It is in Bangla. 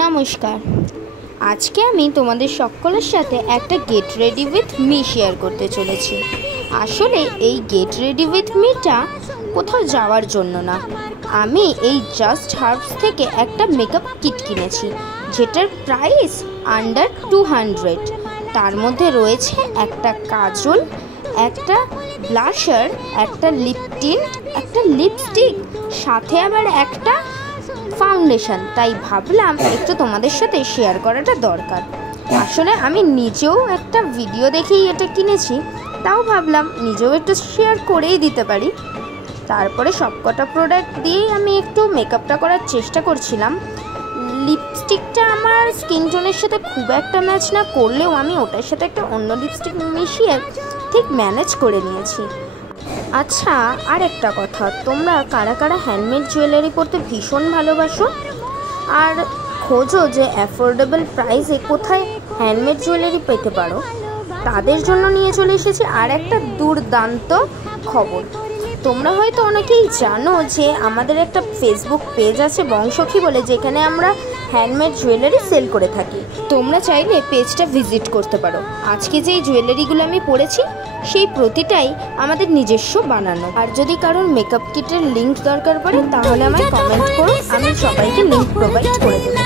নমস্কার। আজকে আমি তোমাদের সকলের সাথে একটা get ready with me share করতে চলেছি। আসলে এই গেট রেডি উইথ মিটা কোথাও যাওয়ার জন্য না, আমি এই জাস্ট হার্বস থেকে একটা মেকআপ কিট কিনেছি যেটার প্রাইস আন্ডার 200। তার মধ্যে রয়েছে একটা কাজল, একটা ব্লাশার, একটা লিপ টিন্ট, একটা লিপস্টিক, সাথে আবার একটা ফাউন্ডেশন। তাই ভাবলাম একটু তোমাদের সাথে শেয়ার করাটা দরকার। আসলে আমি নিজেও একটা ভিডিও দেখেই এটা কিনেছি, তাও ভাবলাম নিজেও একটু শেয়ার করেই দিতে পারি। তারপরে সবকটা প্রোডাক্ট দিয়েই আমি একটু মেকআপটা করার চেষ্টা করছিলাম। লিপস্টিকটা আমার স্কিন টোনের সাথে খুব একটা ম্যাচ না করলেও আমি ওটার সাথে একটা অন্য লিপস্টিক মিশিয়ে ঠিক ম্যানেজ করে নিয়েছি। আচ্ছা, আর একটা কথা, তোমরা কারা কারা হ্যান্ডমেড জুয়েলারি পরতে ভীষণ ভালোবাসো আর খোঁজো যে অ্যাফোর্ডেবল প্রাইসে কোথায় হ্যান্ডমেড জুয়েলারি পেতে পারো, তাদের জন্য নিয়ে চলে এসেছি আর একটা দুর্দান্ত খবর। তোমরা হয়তো অনেকেই জানো যে আমাদের একটা ফেসবুক পেজ আছে বংশখী বলে, যেখানে আমরা হ্যান্ডমেড জুয়েলারি সেল করে থাকি। তোমরা চাইলে পেজটা ভিজিট করতে পারো। আজকে যেই জুয়েলারিগুলো আমি পরেছি সেই প্রতিটাই আমাদের নিজস্ব বানানো। আর যদি কারোর মেকআপ কিটের লিঙ্ক দরকার পড়ে তাহলে আমায় কমেন্ট করো, আমি সবাইকে লিঙ্ক প্রোভাইড করে দেবো।